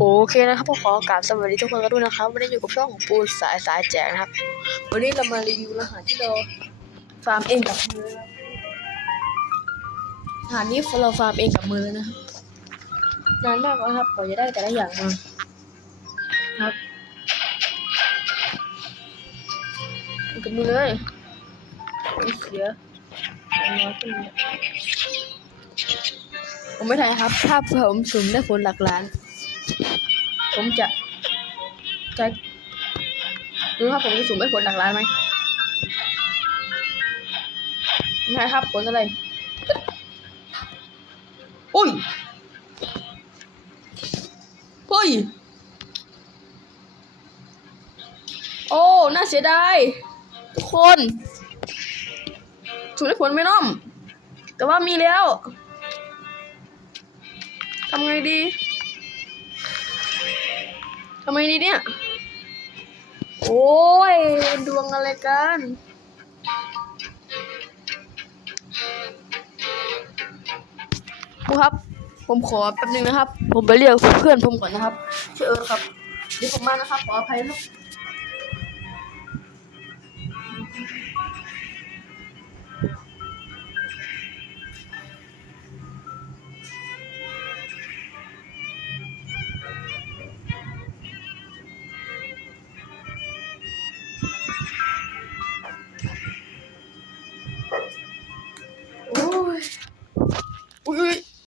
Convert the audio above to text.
โอเคนะครับผมขอกราบสวัสดีทุกคนกันด้วยนะครับวันนี้อยู่กับช่องปูนสายสายแจกนะครับ วันนี้เรามารีวิวรหัสที่เราฟาร์มเองกับมือนะครับรหัสนี้เราฟาร์มเองกับมือเลยนะครับนานมากแล้วครับกว่าจะได้แต่ละอย่างมาครับเกับมือเลยไม่เสียเอาน้อยขึ้นผมไม่ถ่ายครับถ้าผมสุ่มได้ผลหลักล้าน ผมจะจะรู้ครับผมจะสุ่มได้ผลหลักล้านไหมไม่ครับผลอะไรอุ้ยเฮ้ย โอ้ น่าเสียดาย ทุกคนสุ่มได้ผลไม่น้อม แต่ว่ามีแล้วทำไงดี ทำไมดีเนี่ย โอ้ย ดวงอะไรกันครูครับ ผมขอแป๊บนึงนะครับ ผมไปเรียกเพื่อนผมก่อนนะครับชื่อเอิร์ธครับเดี๋ยวผมมานะครับ ขออภัยครับ